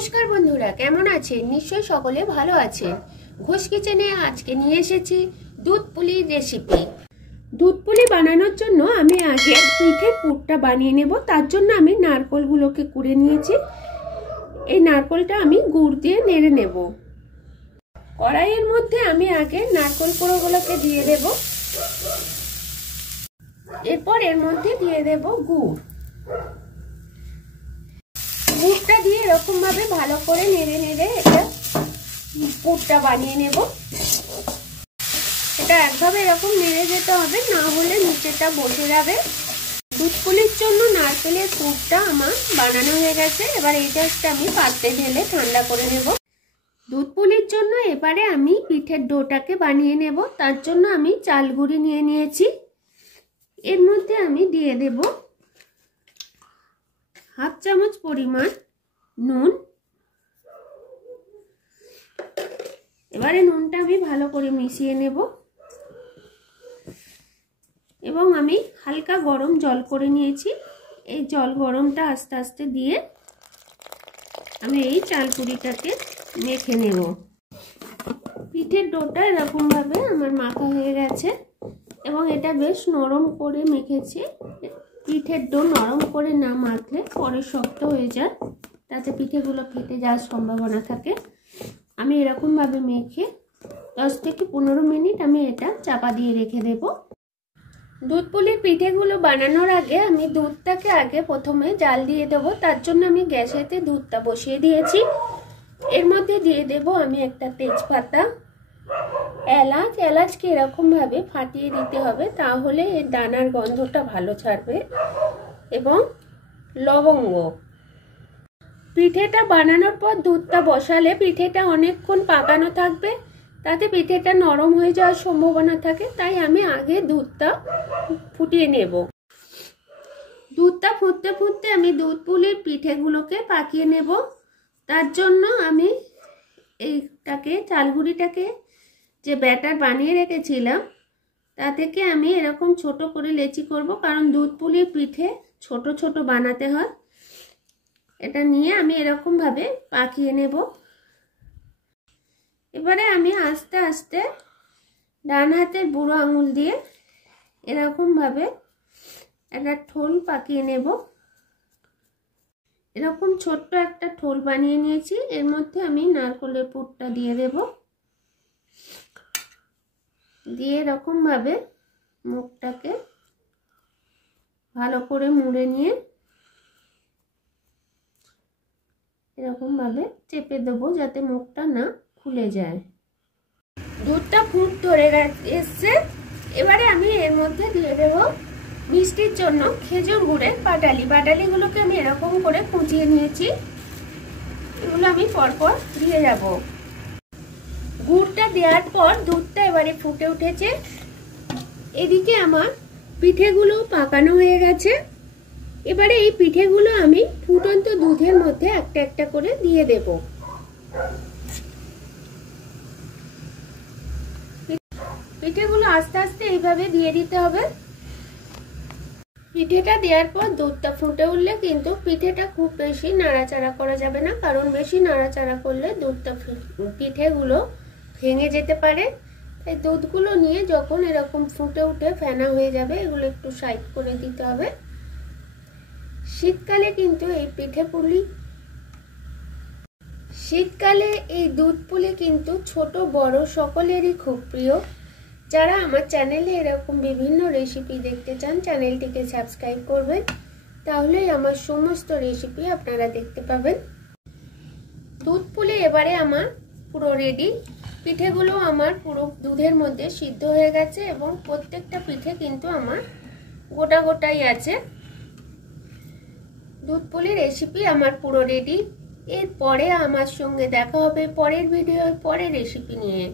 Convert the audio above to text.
নমস্কার বন্ধুরা, কেমন আছেন? নিশ্চয়ই সকলে ভালো আছেন। ঘোষ কিচেনে আজকে নিয়ে এসেছি দুধ পুলির রেসিপি। দুধ পুলি বানানোর জন্য আমি আগে পিঠের পুরটা বানিয়ে নেব। তার জন্য আমি নারকেলগুলোকে কুড়ে নিয়েছি। এই নারকেলটা আমি গুড় দিয়ে নেড়ে নেব। কড়াইয়ের মধ্যে আমি আগে নারকেল কোড়োগুলোকে দিয়ে দেব। এরপর এর মধ্যে দিয়ে দেব গুড়। গুড়টা দিয়ে এরকম ভাবে ভালো করে নেড়ে নেড়ে এটা পুরটা বানিয়ে নেব। এটা একভাবে এরকম নেড়ে যেতে হবে, না হলে নিচেটা বসে যাবে। দুধ পুলির জন্য নারকেলের পুরটা আমার বানানো হয়ে গেছে। এবার এইটা আমি পাত্রে ঢেলে ঠান্ডা করে নেব। দুধ পুলির জন্য এবারে আমি পিঠের ডোটাকে বানিয়ে নেব। তার জন্য আমি চাল গুঁড়ি নিয়ে নিয়েছি। এর মধ্যে আমি দিয়ে দেব হাফ চামচ পরিমাণ নুন। এবারে নুনটা আমি ভালো করে মিশিয়ে নেব এবং আমি হালকা গরম জল করে নিয়েছি। এই জল গরমটা আস্তে আস্তে দিয়ে আমি এই চাল গুঁড়িটাকে মেখে নেব। পিঠের ডোটা এরকম ভাবে আমার মাখা হয়ে গেছে এবং এটা বেশ নরম করে মেখেছি। পিঠের ডো নরম করে না মাখলে পরে শক্ত হয়ে যায়, তাতে পিঠেগুলো ফেটে যাওয়ার সম্ভাবনা থাকে। আমি এরকম ভাবে মেখে 10 থেকে 15 মিনিট আমি এটা চাপা দিয়ে রেখে দেব। দুধ পুলির পিঠেগুলো বানানোর আগে আমি দুধটাকে আগে প্রথমে জাল দিয়ে দেব। তার জন্য আমি গ্যাসেতে দুধটা বসিয়ে দিয়েছি। এর মধ্যে দিয়ে দেব আমি একটা তেজপাতা, এলাচকে এরকম ভাবে ফাটিয়ে দিতে হবে, তাহলে এর দানার গন্ধটা ভালো ছাড়বে, এবং লবঙ্গ। পিঠেটা বানানোর পর দুধটা বসালে পিঠেটা অনেকক্ষণ পাকানো থাকবে, তাতে পিঠেটা নরম হয়ে যাওয়ার সম্ভাবনা থাকে। তাই আমি আগে দুধটা ফুটিয়ে নেব। দুধটা ফুটতে ফুটতে আমি দুধ পুলির পিঠেগুলোকে পাকিয়ে নেব। তার জন্য আমি এইটাকে চালগুড়িটাকে যে ব্যাটার বানিয়ে রেখেছিলাম তা থেকে আমি এরকম ছোট করে লেচি করব, কারণ দুধ পুলির পিঠে ছোট ছোট বানাতে হয়। এটা নিয়ে আমি এরকম ভাবে পাকিয়ে নেব। এবারে আমি আস্তে আস্তে ডান হাতের বুড়ো আঙুল দিয়ে এরকম ভাবে একটা ঠোল পাকিয়ে নেব। এরকম ছোট্ট একটা ঠোল বানিয়ে নিয়েছি। এর মধ্যে আমি নারকেলের পুরটা দিয়ে দেব। দিয়ে এরকম ভাবে মুখটাকে ভালো করে মুড়ে নিয়ে এরকম ভাবে চেপে দেবো, যাতে মুখটা না খুলে যায়। দুধটা ফুট ধরে এসছে। এবারে আমি এর মধ্যে দিয়ে দেব মিষ্টির জন্য খেজুর গুড়ের বাটালি। বাটালিগুলোকে আমি এরকম করে কুচিয়ে নিয়েছি। এগুলো আমি পরপর দিয়ে যাব। গুড়টা দেওয়ার পর দুধটা এবারে ফুটে উঠেছে। এদিকে আমার পিঠেগুলো পাকানো হয়ে গেছে। এবারে এই পিঠেগুলো আমি ফুটন্ত দুধের মধ্যে একটা একটা করে দিয়ে দেব। পিঠেগুলো আস্তে আস্তে এইভাবে দিয়ে দিতে হবে। পিঠেটা দেওয়ার পর দুধটা ফুটে উঠলে কিন্তু পিঠেটা খুব বেশি নাড়াচাড়া করা যাবে না, কারণ বেশি নাড়াচাড়া করলে দুধটা পিঠেগুলো ভেঙে যেতে পারে। তাই দুধগুলো নিয়ে যখন এরকম ফুটে উঠে ফেনা হয়ে যাবে, এগুলো একটু সাইড করে দিতে হবে। শীতকালে কিন্তু এই শীতকালে এই দুধ পুলি কিন্তু ছোট বড় সকলেরই খুব প্রিয়। যারা আমার চ্যানেলে এরকম বিভিন্ন রেসিপি দেখতে চান, চ্যানেলটিকে সাবস্ক্রাইব করবেন, তাহলেই আমার সমস্ত রেসিপি আপনারা দেখতে পাবেন। দুধ পুলি এবারে আমার পুরো রেডি। পিঠেগুলো আমার পুরো দুধের মধ্যে সিদ্ধ হয়ে গেছে এবং প্রত্যেকটা পিঠে কিন্তু আমার গোটা গোটাই আছে। দুধ পুলি রেসিপি আমার পুরো রেডি। এরপরে আমার সঙ্গে দেখা হবে পরের ভিডিও, পরের রেসিপি নিয়ে।